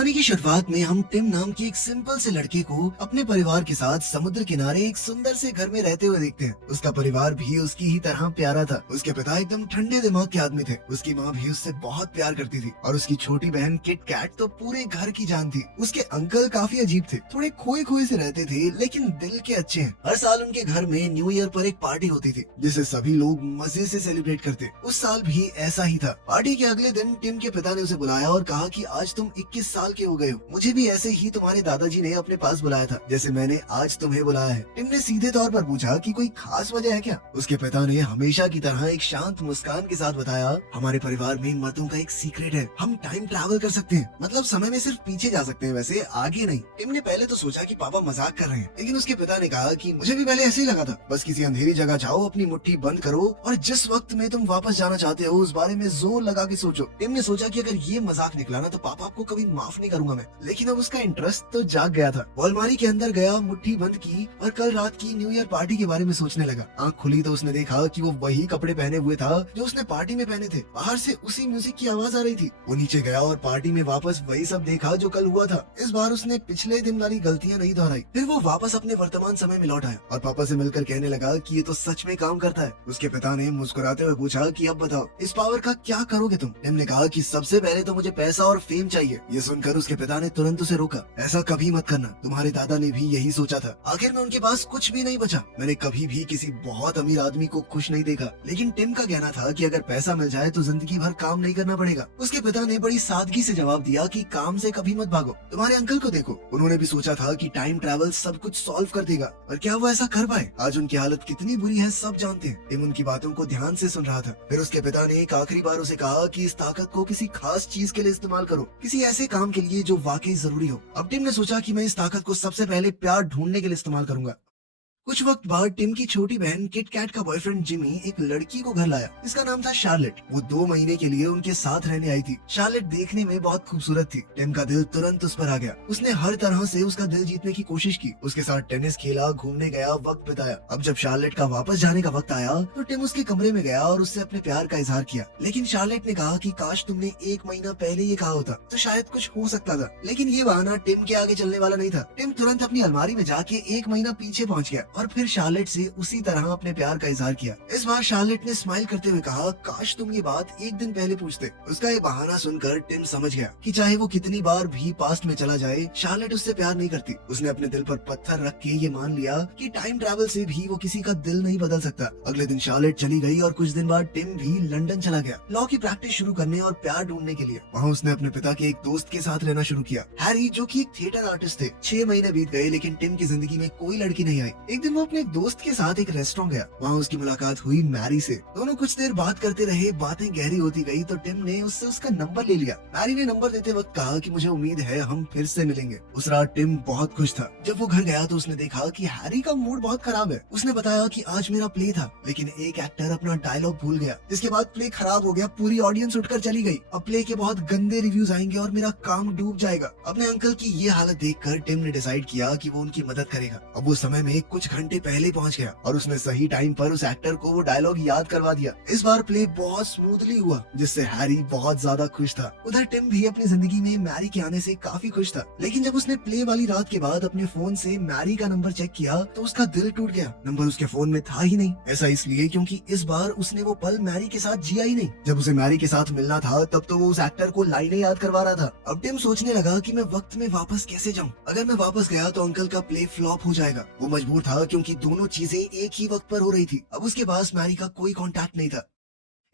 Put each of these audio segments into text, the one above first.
कहानी की शुरुआत में हम टिम नाम के एक सिंपल से लड़के को अपने परिवार के साथ समुद्र किनारे एक सुंदर से घर में रहते हुए देखते हैं। उसका परिवार भी उसकी ही तरह प्यारा था। उसके पिता एकदम ठंडे दिमाग के आदमी थे। उसकी माँ भी उससे बहुत प्यार करती थी और उसकी छोटी बहन किट कैट तो पूरे घर की जान थी। उसके अंकल काफी अजीब थे, थोड़े खोए खोए से रहते थे लेकिन दिल के अच्छे हैं। हर साल उनके घर में न्यू ईयर पर एक पार्टी होती थी जिसे सभी लोग मजे से सेलिब्रेट करते। उस साल भी ऐसा ही था। पार्टी के अगले दिन टिम के पिता ने उसे बुलाया और कहा कि आज तुम 21 साल के हो गए हो। मुझे भी ऐसे ही तुम्हारे दादाजी ने अपने पास बुलाया था जैसे मैंने आज तुम्हें बुलाया है। टिम ने सीधे तौर पर पूछा कि कोई खास वजह है क्या। उसके पिता ने हमेशा की तरह एक शांत मुस्कान के साथ बताया, हमारे परिवार में मर्दों का एक सीक्रेट है, हम टाइम ट्रैवल कर सकते हैं, मतलब समय में सिर्फ पीछे जा सकते हैं, वैसे आगे नहीं। टिम ने पहले तो सोचा कि पापा मजाक कर रहे हैं, लेकिन उसके पिता ने कहा कि मुझे भी पहले ऐसे ही लगा था, बस किसी अंधेरी जगह जाओ, अपनी मुट्ठी बंद करो और जिस वक्त में तुम वापस जाना चाहते हो उस बारे में जोर लगा के सोचो। टिम ने सोचा कि अगर ये मजाक निकला ना तो पापा आपको कभी माफ नहीं करूंगा मैं, लेकिन अब उसका इंटरेस्ट तो जाग गया था। वो अलमारी के अंदर गया, मुट्ठी बंद की और कल रात की न्यू ईयर पार्टी के बारे में सोचने लगा। आंख खुली तो उसने देखा कि वो वही कपड़े पहने हुए था जो उसने पार्टी में पहने थे। बाहर से उसी म्यूजिक की आवाज आ रही थी। वो नीचे गया और पार्टी में वापस वही सब देखा जो कल हुआ था। इस बार उसने पिछले दिन वाली गलतियां नहीं दोहराई। फिर वो वापस अपने वर्तमान समय में लौट आया और पापा से मिलकर कहने लगा कि ये तो सच में काम करता है। उसके पिता ने मुस्कुराते हुए पूछा कि अब बताओ इस पावर का क्या करोगे तुम। टिम ने कहा कि सबसे पहले तो मुझे पैसा और फेम चाहिए। ये सुनकर उसके पिता ने तुरंत उसे रोका, ऐसा कभी मत करना, तुम्हारे दादा ने भी यही सोचा था। आखिर में उनके पास कुछ भी नहीं बचा। मैंने कभी भी किसी बहुत अमीर आदमी को खुश नहीं देखा, लेकिन टिम का कहना था कि अगर पैसा मिल जाए तो जिंदगी भर काम नहीं करना पड़ेगा। उसके पिता ने बड़ी सादगी से जवाब दिया कि काम से कभी मत भागो। तुम्हारे अंकल को देखो, उन्होंने भी सोचा था कि टाइम ट्रैवल सब कुछ सॉल्व कर देगा, और क्या वो ऐसा कर पाए? आज उनकी हालत कितनी बुरी है सब जानते हैं। टिम उनकी बातों को ध्यान से सुन रहा था। फिर उसके पिता ने एक आखिरी बार उसे कहा कि इस ताकत को किसी खास चीज के लिए इस्तेमाल करो, किसी ऐसे काम के लिए जो वाकई जरूरी हो। अब टिम ने सोचा कि मैं इस ताकत को सबसे पहले प्यार ढूंढने के लिए इस्तेमाल करूंगा। कुछ वक्त बाद टिम की छोटी बहन किट कैट का बॉयफ्रेंड जिमी एक लड़की को घर लाया। इसका नाम था शार्लेट। वो 2 महीने के लिए उनके साथ रहने आई थी। शार्लेट देखने में बहुत खूबसूरत थी। टिम का दिल तुरंत उस पर आ गया। उसने हर तरह से उसका दिल जीतने की कोशिश की। उसके साथ टेनिस खेला, घूमने गया, वक्त बिताया। अब जब शार्लेट का वापस जाने का वक्त आया तो टिम उसके कमरे में गया और उससे अपने प्यार का इजहार किया। लेकिन शार्लेट ने कहा कि काश तुमने 1 महीना पहले ये कहा होता तो शायद कुछ हो सकता था। लेकिन ये बहाना टिम के आगे चलने वाला नहीं था। टिम तुरंत अपनी अलमारी में जाके 1 महीना पीछे पहुंच गया और फिर शार्लेट से उसी तरह अपने प्यार का इजहार किया। इस बार शार्लेट ने स्माइल करते हुए कहा, काश तुम ये बात 1 दिन पहले पूछते। उसका ये बहाना सुनकर टिम समझ गया कि चाहे वो कितनी बार भी पास्ट में चला जाए, शार्लेट उससे प्यार नहीं करती। उसने अपने दिल पर पत्थर रख के ये मान लिया कि टाइम ट्रैवल से भी वो किसी का दिल नहीं बदल सकता। अगले दिन शार्लेट चली गई और कुछ दिन बाद टिम भी लंदन चला गया लॉ की प्रैक्टिस शुरू करने और प्यार ढूंढने के लिए। वहाँ उसने अपने पिता के एक दोस्त के साथ रहना शुरू किया, हैरी, जो कि एक थिएटर आर्टिस्ट थे। 6 महीने बीत गए लेकिन टिम की जिंदगी में कोई लड़की नहीं आई। एक दिन वो अपने दोस्त के साथ एक रेस्टोरेंट गया। वहाँ उसकी मुलाकात हुई मैरी से। दोनों कुछ देर बात करते रहे। बातें गहरी होती गई तो टिम ने उससे उसका नंबर ले लिया। मैरी ने नंबर देते वक्त कहा कि मुझे उम्मीद है हम फिर से मिलेंगे। उस रात टिम बहुत खुश था। जब वो घर गया तो उसने देखा कि हैरी का मूड बहुत खराब है। उसने बताया कि आज मेरा प्ले था लेकिन एक एक्टर अपना डायलॉग भूल गया। जिसके बाद प्ले खराब हो गया, पूरी ऑडियंस उठकर चली गई। अब प्ले के बहुत गंदे रिव्यूज आएंगे और मेरा काम डूब जाएगा। अपने अंकल की ये हालत देखकर टिम ने डिसाइड किया कि वो उनकी मदद करेगा। अब वो समय में कुछ घंटे पहले पहुंच गया और उसने सही टाइम पर उस एक्टर को वो डायलॉग याद करवा दिया। इस बार प्ले बहुत स्मूथली हुआ जिससे हैरी बहुत ज्यादा खुश था। उधर टिम भी अपनी जिंदगी में मैरी के आने से काफी खुश था। लेकिन जब उसने प्ले वाली रात के बाद अपने फोन से मैरी का नंबर चेक किया तो उसका दिल टूट गया। नंबर उसके फोन में था ही नहीं। ऐसा इसलिए क्योंकि इस बार उसने वो पल मैरी के साथ जिया ही नहीं। जब उसे मैरी के साथ मिलना था तब तो वो उस एक्टर को लाइनें याद करवा रहा था। अब टिम सोचने लगा कि मैं वक्त में वापस कैसे जाऊं। अगर मैं वापस गया तो अंकल का प्ले फ्लॉप हो जाएगा। वो मजबूर था क्योंकि दोनों चीजें एक ही वक्त पर हो रही थी। अब उसके पास मैरी का कोई कांटेक्ट नहीं था।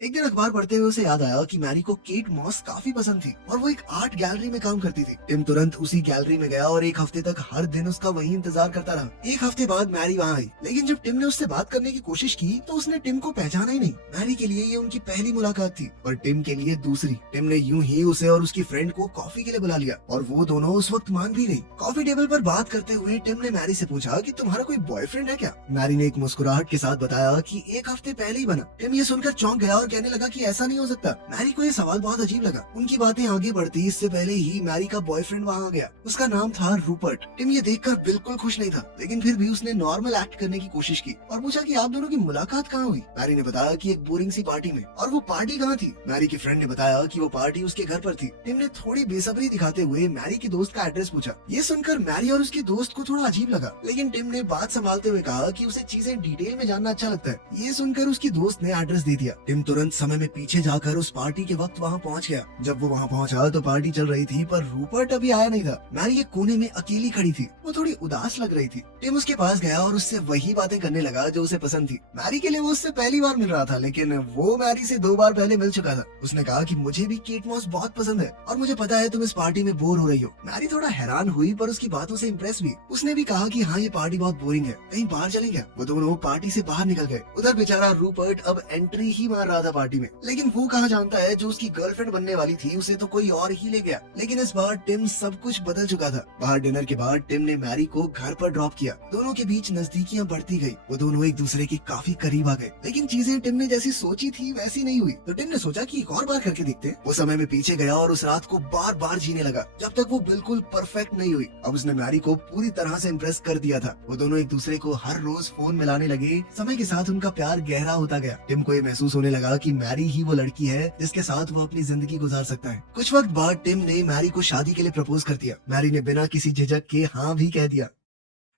एक दिन अखबार पढ़ते हुए उसे याद आया कि मैरी को केट मॉस काफी पसंद थी और वो एक आर्ट गैलरी में काम करती थी। टिम तुरंत उसी गैलरी में गया और 1 हफ्ते तक हर दिन उसका वही इंतजार करता रहा। 1 हफ्ते बाद मैरी वहाँ आई, लेकिन जब टिम ने उससे बात करने की कोशिश की तो उसने टिम को पहचाना ही नहीं। मैरी के लिए ये उनकी पहली मुलाकात थी और टिम के लिए दूसरी। टिम ने यूं ही उसे और उसकी फ्रेंड को कॉफी के लिए बुला लिया और वो दोनों उस वक्त मान भी गई। कॉफी टेबल पर बात करते हुए टिम ने मैरी से पूछा कि तुम्हारा कोई बॉयफ्रेंड है क्या। मैरी ने एक मुस्कुराहट के साथ बताया कि 1 हफ्ते पहले ही बना। टिम ये सुनकर चौंक गया और और कहने लगा कि ऐसा नहीं हो सकता। मैरी को ये सवाल बहुत अजीब लगा। उनकी बातें आगे बढ़ती इससे पहले ही मैरी का बॉयफ्रेंड वहाँ आ गया। उसका नाम था रूपर्ट। टिम ये देखकर बिल्कुल खुश नहीं था, लेकिन फिर भी उसने नॉर्मल एक्ट करने की कोशिश की और पूछा कि आप दोनों की मुलाकात कहाँ हुई। मैरी ने बताया कि एक बोरिंग सी पार्टी में। और वो पार्टी कहाँ थी? मैरी की फ्रेंड ने बताया कि वो पार्टी उसके घर पर थी। टिम ने थोड़ी बेसब्री दिखाते हुए मैरी की दोस्त का एड्रेस पूछा। ये सुनकर मैरी और उसकी दोस्त को थोड़ा अजीब लगा, लेकिन टिम ने बात संभालते हुए कहा कि उसे चीजें डिटेल में जानना अच्छा लगता है। ये सुनकर उसकी दोस्त ने एड्रेस दे दिया। टिम तुरंत समय में पीछे जाकर उस पार्टी के वक्त वहाँ पहुँच गया। जब वो वहाँ पहुँचा तो पार्टी चल रही थी, पर रूपर्ट अभी आया नहीं था। मैरी एक कोने में अकेली खड़ी थी। वो थोड़ी उदास लग रही थी। टिम उसके पास गया और उससे वही बातें करने लगा जो उसे पसंद थी। मैरी के लिए वो उससे पहली बार मिल रहा था, लेकिन वो मैरी से 2 बार पहले मिल चुका था। उसने कहा कि मुझे भी केट मॉस बहुत पसंद है और मुझे पता है तुम इस पार्टी में बोर हो रही हो। मैरी थोड़ा हैरान हुई, पर उसकी बातों से इम्प्रेस भी। उसने भी कहा कि हाँ, ये पार्टी बहुत बोरिंग है, कहीं बाहर चले क्या? वो दोनों पार्टी से बाहर निकल गए। उधर बेचारा रूपर्ट अब एंट्री ही मार रहा था पार्टी में, लेकिन वो कहाँ जानता है जो उसकी गर्लफ्रेंड बनने वाली थी उसे तो कोई और ही ले गया। लेकिन इस बार टिम सब कुछ बदल चुका था। बाहर डिनर के बाद टिम ने मैरी को घर पर ड्रॉप किया। दोनों के बीच नजदीकियां बढ़ती गई। वो दोनों एक दूसरे के काफी करीब आ गए, लेकिन चीजें टिम ने जैसी सोची थी वैसी नहीं हुई। तो टिम ने सोचा कि एक और बार करके देखते। वो समय में पीछे गया और उस रात को बार बार जीने लगा जब तक वो बिल्कुल परफेक्ट नहीं हुई। अब उसने मैरी को पूरी तरह से इम्प्रेस कर दिया था। वो दोनों एक दूसरे को हर रोज फोन मिलाने लगे। समय के साथ उनका प्यार गहरा होता गया। टिम को ये महसूस होने लगा कि मैरी ही वो लड़की है जिसके साथ वो अपनी जिंदगी गुजार सकता है। कुछ वक्त बाद टिम ने मैरी को शादी के लिए प्रपोज कर दिया। मैरी ने बिना किसी झिझक के हाँ भी कह दिया।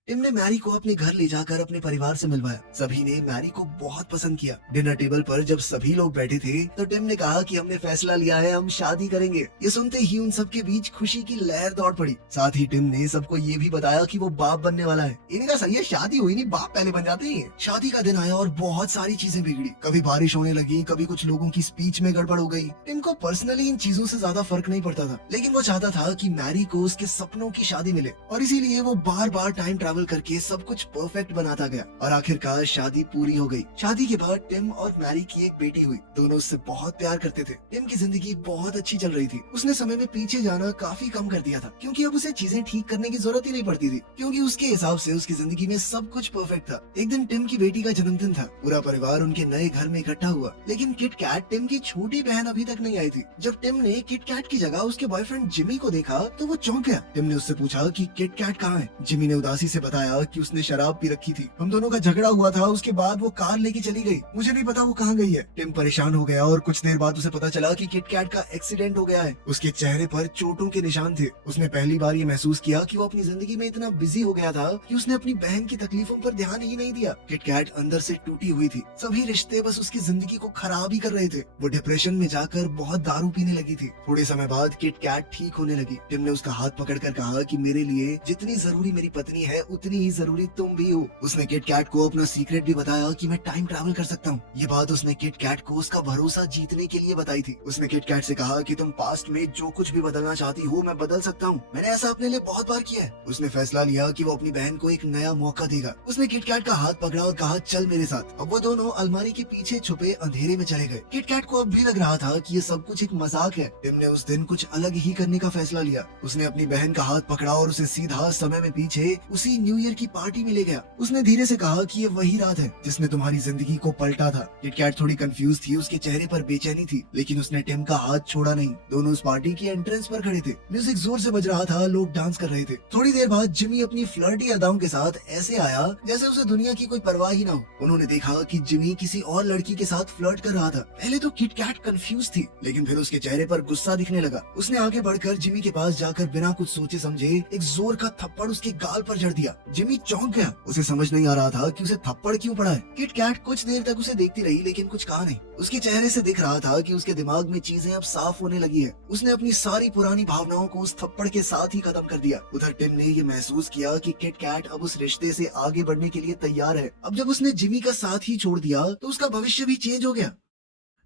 टिम ने मैरी को अपने घर ले जाकर अपने परिवार से मिलवाया। सभी ने मैरी को बहुत पसंद किया। डिनर टेबल पर जब सभी लोग बैठे थे तो टिम ने कहा कि हमने फैसला लिया है, हम शादी करेंगे। ये सुनते ही उन सबके बीच खुशी की लहर दौड़ पड़ी। साथ ही टिम ने सबको ये भी बताया कि वो बाप बनने वाला है। इनका सही है, शादी हुई नहीं, बाप पहले बन जाते हैं। शादी का दिन आया और बहुत सारी चीजें बिगड़ी। कभी बारिश होने लगी, कभी कुछ लोगों की स्पीच में गड़बड़ हो गई। टिम को पर्सनली इन चीजों से ज्यादा फर्क नहीं पड़ता था, लेकिन वो चाहता था कि मैरी को उसके सपनों की शादी मिले और इसीलिए वो बार बार टाइम ट्रैवल करके सब कुछ परफेक्ट बनाता गया और आखिरकार शादी पूरी हो गई। शादी के बाद टिम और मैरी की एक बेटी हुई। दोनों उससे बहुत प्यार करते थे। टिम की जिंदगी बहुत अच्छी चल रही थी। उसने समय में पीछे जाना काफी कम कर दिया था, क्योंकि अब उसे चीजें ठीक करने की जरूरत ही नहीं पड़ती थी, क्योंकि उसके हिसाब से उसकी जिंदगी में सब कुछ परफेक्ट था। एक दिन टिम की बेटी का जन्मदिन था। पूरा परिवार उनके नए घर में इकट्ठा हुआ, लेकिन किट कैट, टिम की छोटी बहन, अभी तक नहीं आई थी। जब टिम ने किट कैट की जगह उसके बॉयफ्रेंड जिमी को देखा तो वो चौंक गया। टिम ने उससे पूछा कि किट कैट कहाँ है। जिमी ने उदासी से बताया कि उसने शराब पी रखी थी, हम दोनों का झगड़ा हुआ था, उसके बाद वो कार लेके चली गई, मुझे नहीं पता वो कहाँ गई है। टिम परेशान हो गया और कुछ देर बाद उसे पता चला कि किट कैट का एक्सीडेंट हो गया है। उसके चेहरे पर चोटों के निशान थे। उसने पहली बार ये महसूस किया कि वो अपनी जिंदगी में इतना बिजी हो गया था कि उसने अपनी बहन की तकलीफों पर ध्यान ही नहीं दिया। किट कैट अंदर से टूटी हुई थी। सभी रिश्ते बस उसकी जिंदगी को खराब ही कर रहे थे। वो डिप्रेशन में जाकर बहुत दारू पीने लगी थी। थोड़े समय बाद किट कैट ठीक होने लगी। टिम ने उसका हाथ पकड़कर कहा कि मेरे लिए जितनी जरूरी मेरी पत्नी है, उतनी ही जरूरी तुम भी हो। उसने किट कैट को अपना सीक्रेट भी बताया कि मैं टाइम ट्रैवल कर सकता हूँ। ये बात उसने किट कैट को उसका भरोसा जीतने के लिए बताई थी। उसने किट कैट से कहा कि तुम पास्ट में जो कुछ भी बदलना चाहती हो मैं बदल सकता हूँ, मैंने ऐसा अपने लिए बहुत बार किया है। उसने फैसला लिया कि वो अपनी बहन को एक नया मौका देगा। उसने किट कैट का हाथ पकड़ा और कहा चल मेरे साथ। अब वो दोनों अलमारी के पीछे छुपे अंधेरे में चले गए। किट कैट को अब भी लग रहा था कि ये सब कुछ एक मजाक है। टिम ने उस दिन कुछ अलग ही करने का फैसला लिया। उसने अपनी बहन का हाथ पकड़ा और उसे सीधा समय में पीछे उसी न्यू ईयर की पार्टी में ले गया। उसने धीरे से कहा कि ये वही रात है जिसने तुम्हारी जिंदगी को पलटा था। किट कैट थोड़ी कंफ्यूज थी, उसके चेहरे पर बेचैनी थी, लेकिन उसने टिम का हाथ छोड़ा नहीं। दोनों उस पार्टी की एंट्रेंस पर खड़े थे। म्यूजिक जोर से बज रहा था, लोग डांस कर रहे थे। थोड़ी देर बाद जिमी अपनी फ्लर्टी अदाओं के साथ ऐसे आया जैसे उसे दुनिया की कोई परवाह ही ना हो। उन्होंने देखा कि जिमी किसी और लड़की के साथ फ्लर्ट कर रहा था। पहले तो किट कैट कंफ्यूज थी, लेकिन फिर उसके चेहरे पर गुस्सा दिखने लगा। उसने आगे बढ़कर जिमी के पास जाकर बिना कुछ सोचे समझे एक जोर का थप्पड़ उसके गाल पर जड़ दिया। जिमी चौंक गया। उसे समझ नहीं आ रहा था कि उसे थप्पड़ क्यों पड़ा है। किट कैट कुछ देर तक उसे देखती रही, लेकिन कुछ कहा नहीं। उसके चेहरे से दिख रहा था कि उसके दिमाग में चीजें अब साफ होने लगी है। उसने अपनी सारी पुरानी भावनाओं को उस थप्पड़ के साथ ही खत्म कर दिया। उधर टिम ने ये महसूस किया कि किट कैट अब उस रिश्ते से आगे बढ़ने के लिए तैयार है। अब जब उसने जिमी का साथ ही छोड़ दिया तो उसका भविष्य भी चेंज हो गया।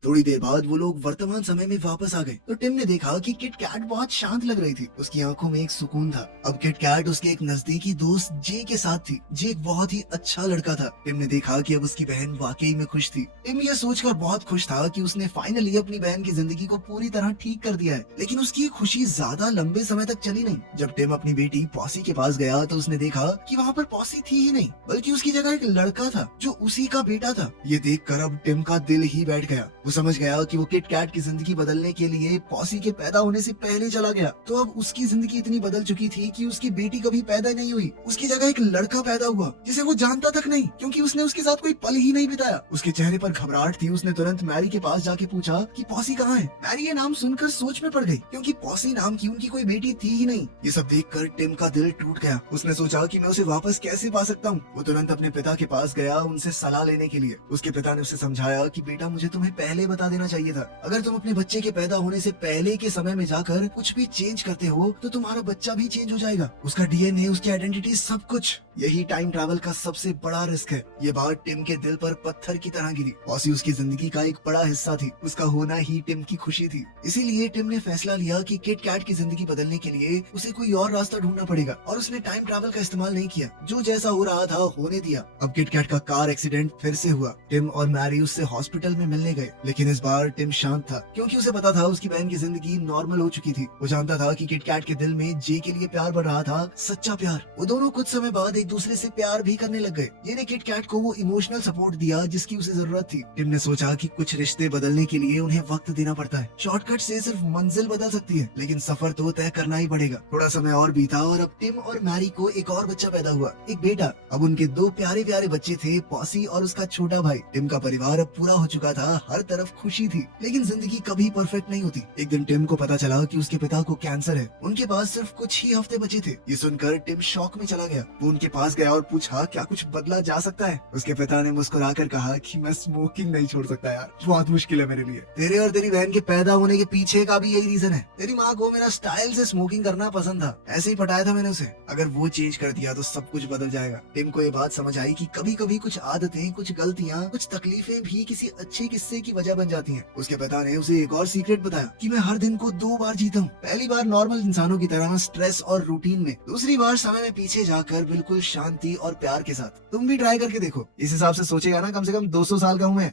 थोड़ी देर बाद वो लोग वर्तमान समय में वापस आ गए तो टिम ने देखा कि किट कैट बहुत शांत लग रही थी। उसकी आंखों में एक सुकून था। अब किट कैट उसके एक नजदीकी दोस्त जे के साथ थी। जे एक बहुत ही अच्छा लड़का था। टिम ने देखा कि अब उसकी बहन वाकई में खुश थी। टिम ये सोचकर बहुत खुश था कि उसने फाइनली अपनी बहन की जिंदगी को पूरी तरह ठीक कर दिया है। लेकिन उसकी खुशी ज्यादा लंबे समय तक चली नहीं। जब टिम अपनी बेटी पॉसी के पास गया तो उसने देखा कि वहाँ पर पॉसी थी ही नहीं, बल्कि उसकी जगह एक लड़का था जो उसी का बेटा था। ये देखकर अब टिम का दिल ही बैठ गया। समझ गया कि वो किट कैट की जिंदगी बदलने के लिए पॉसी के पैदा होने से पहले चला गया। तो अब उसकी जिंदगी इतनी बदल चुकी थी कि उसकी बेटी कभी पैदा नहीं हुई। उसकी जगह एक लड़का पैदा हुआ जिसे वो जानता तक नहीं, क्योंकि उसने उसके साथ कोई पल ही नहीं बिताया। उसके चेहरे पर घबराहट थी। उसने तुरंत मैरी के पास जाके पूछा कि पॉसी कहाँ है। मैरी ये नाम सुनकर सोच में पड़ गई, क्योंकि पॉसी नाम की उनकी कोई बेटी थी ही नहीं। ये सब देखकर टिम का दिल टूट गया। उसने सोचा कि मैं उसे वापस कैसे पा सकता हूँ। वो तुरंत अपने पिता के पास गया उनसे सलाह लेने के लिए। उसके पिता ने उसे समझाया कि बेटा, मुझे तुम्हें पहले बता देना चाहिए था। अगर तुम अपने बच्चे के पैदा होने से पहले के समय में जाकर कुछ भी चेंज करते हो तो तुम्हारा बच्चा भी चेंज हो जाएगा। उसका डीएनए, उसकी आइडेंटिटी, सब कुछ। यही टाइम ट्रैवल का सबसे बड़ा रिस्क है। ये बात टिम के दिल पर पत्थर की तरह गिरी। पॉसी उसकी जिंदगी का एक बड़ा हिस्सा थी। उसका होना ही टिम की खुशी थी। इसीलिए टिम ने फैसला लिया कि किट कैट की जिंदगी बदलने के लिए उसे कोई और रास्ता ढूंढना पड़ेगा। और उसने टाइम ट्रैवल का इस्तेमाल नहीं किया। जो जैसा हो रहा था होने दिया। अब किट कैट का कार एक्सीडेंट फिर से हुआ। टिम और मैरी उससे हॉस्पिटल में मिलने गए, लेकिन इस बार टिम शांत था, क्योंकि उसे पता था उसकी बहन की जिंदगी नॉर्मल हो चुकी थी। वो जानता था कि किट कैट के दिल में जे के लिए प्यार बढ़ रहा था, सच्चा प्यार। वो दोनों कुछ समय बाद एक दूसरे से प्यार भी करने लग गए। ये ने किट कैट को वो इमोशनल सपोर्ट दिया जिसकी उसे जरूरत थी। टिम ने सोचा कि कुछ रिश्ते बदलने के लिए उन्हें वक्त देना पड़ता है। शॉर्टकट से सिर्फ मंजिल बदल सकती है, लेकिन सफर तो तय करना ही पड़ेगा। थोड़ा समय और बीता और अब टिम और मैरी को एक और बच्चा पैदा हुआ, एक बेटा। अब उनके दो प्यारे प्यारे बच्चे थे, पॉसी और उसका छोटा भाई। टिम का परिवार अब पूरा हो चुका था। हर तरफ खुशी थी, लेकिन जिंदगी कभी परफेक्ट नहीं होती। एक दिन टिम को पता चला कि उसके पिता को कैंसर है। उनके पास सिर्फ कुछ ही हफ्ते बचे थे। ये सुनकर टिम शॉक में चला गया। वो उनके पास गया और पूछा, क्या कुछ बदला जा सकता है? उसके पिता ने मुस्कुराकर कहा कि मैं स्मोकिंग नहीं छोड़ सकता यार, बहुत मुश्किल है मेरे लिए। तेरे और तेरी बहन के पैदा होने के पीछे का भी यही रीजन है। तेरी माँ को मेरा स्टाइल से स्मोकिंग करना पसंद था, ऐसे ही पटाया था मैंने उसे। अगर वो चेंज कर दिया तो सब कुछ बदल जाएगा। टिम को ये बात समझ आई कि कभी कभी कुछ आदतें, कुछ गलतियाँ, कुछ तकलीफें भी किसी अच्छे किस्से की वजह बन जाती हैं। उसके पिता ने उसे एक और सीक्रेट बताया कि मैं हर दिन को 2 बार जीता हूँ। पहली बार नॉर्मल इंसानों की तरह स्ट्रेस और रूटीन में, दूसरी बार समय में पीछे जाकर बिल्कुल शांति और प्यार के साथ। तुम भी ट्राई करके देखो। इस हिसाब से सोचेगा ना, कम से कम 200 साल का हूँ मैं।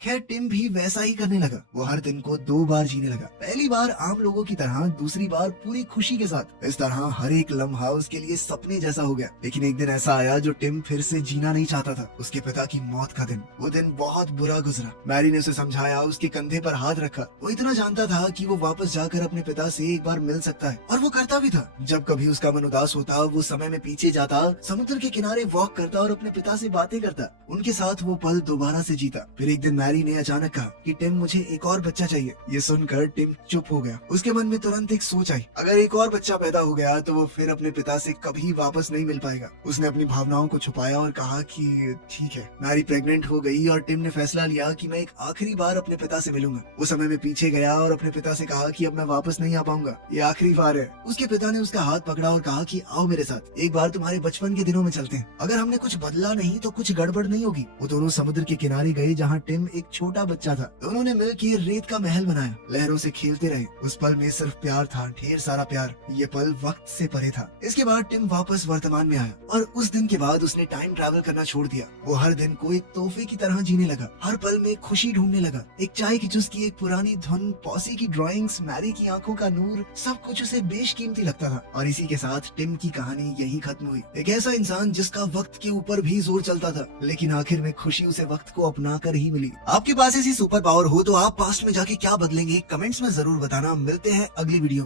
खैर टिम भी वैसा ही करने लगा। वो हर दिन को 2 बार जीने लगा। पहली बार आम लोगों की तरह, दूसरी बार पूरी खुशी के साथ। इस तरह हर एक लम्हा उसके लिए सपने जैसा हो गया। लेकिन एक दिन ऐसा आया जो टिम फिर से जीना नहीं चाहता था। उसके पिता की मौत का दिन। वो दिन बहुत बुरा गुजरा। मैरी ने उसे समझाया, उसके कंधे पर हाथ रखा। वो इतना जानता था कि वो वापस जाकर अपने पिता से एक बार मिल सकता है, और वो करता भी था। जब कभी उसका मन उदास होता, वो समय में पीछे जाता, समुद्र के किनारे वॉक करता और अपने पिता से बातें करता। उनके साथ वो पल दोबारा से जीता। फिर एक दिन मैरी ने अचानक कहा कि टिम, मुझे एक और बच्चा चाहिए। ये सुनकर टिम चुप हो गया। उसके मन में तुरंत एक सोच आई, अगर एक और बच्चा पैदा हो गया तो वो फिर अपने पिता से कभी वापस नहीं मिल पाएगा। उसने अपनी भावनाओं को छुपाया और कहा कि ठीक है। मैरी प्रेग्नेंट हो गई और टिम ने फैसला लिया कि मैं एक आखिरी बार अपने पिता से मिलूंगा। वो समय में पीछे गया और अपने पिता से कहा कि अब मैं वापस नहीं आ पाऊंगा, ये आखिरी बार है। उसके पिता ने उसका हाथ पकड़ा और कहा कि आओ मेरे साथ, एक बार तुम्हारे बचपन के दिनों में चलते हैं। अगर हमने कुछ बदला नहीं तो कुछ गड़बड़ नहीं होगी। वो दोनों समुद्र के किनारे गए जहाँ टिम एक छोटा बच्चा था। दोनों ने मिलकर रेत का महल बनाया, लहरों से खेलते रहे। उस पल में सिर्फ प्यार था, ढेर सारा प्यार। ये पल वक्त से परे था। इसके बाद टिम वापस वर्तमान में आया और उस दिन के बाद उसने टाइम ट्रैवल करना छोड़ दिया। वो हर दिन को एक तोहफे की तरह जीने लगा, हर पल में खुशी ढूंढने लगा। एक चाय की चुस्की, एक पुरानी धुन, पॉसी की ड्राइंग्स, मैरी की आंखों का नूर, सब कुछ उसे बेशकीमती लगता था। और इसी के साथ टिम की कहानी यही खत्म हुई। एक ऐसा इंसान जिसका वक्त के ऊपर भी जोर चलता था, लेकिन आखिर में खुशी उसे वक्त को अपना कर ही मिली। आपके पास ऐसी सुपर पावर हो तो आप पास्ट में जाके क्या बदलेंगे, कमेंट्स में जरूर बताना। मिलते हैं अगली वीडियो में।